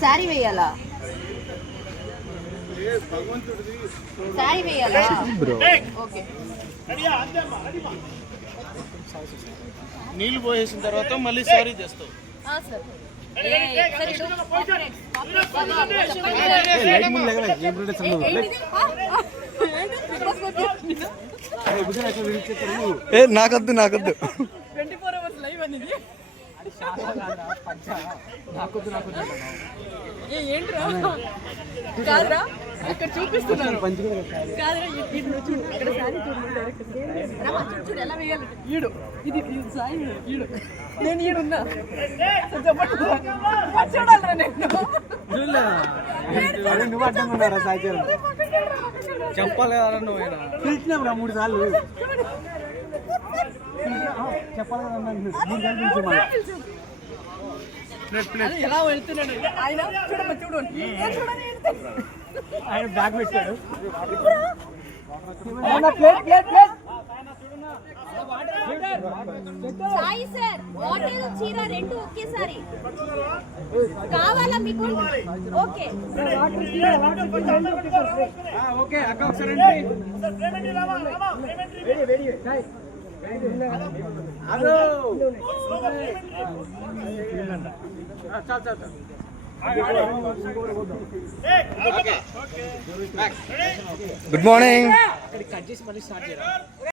శారీ వేయాలా? శారీ వేయాలా? ఓకే. నీళ్ళు పోసేసిన తర్వాత మళ్ళీ శారీ తెస్తావు. సార్ నాకొద్దు 24 hours లైవ్ అనేది. ఏంట్రా కాదురా ఇక్కడ చూపిస్తున్నాను. కాదురా చూడు ఇక్కడ శారీ చూడు చూడు ఎలా వేయాలి. ఈడు ఇది సాయి ఈడు నేను ఈడున్నా చూడాలరా నేను నువ్వు అడ్డం ఉన్నారా సాయి చెప్పాలి కదా నువ్వు పిలిచినప్పుడు 3 సార్లు చెప్పాలి కదా ఎలా వెళ్తున్నాడు ఆయన చూడమ్మా చూడండి ఆయన బ్యాగ్ పెట్టాడు. సాయి సార్ వాటర్ చీర రెండు ఒకేసారి కావాలా మీకు? ఓకే ఓకే అక్క ఒకసారి గుడ్ మార్నింగ్.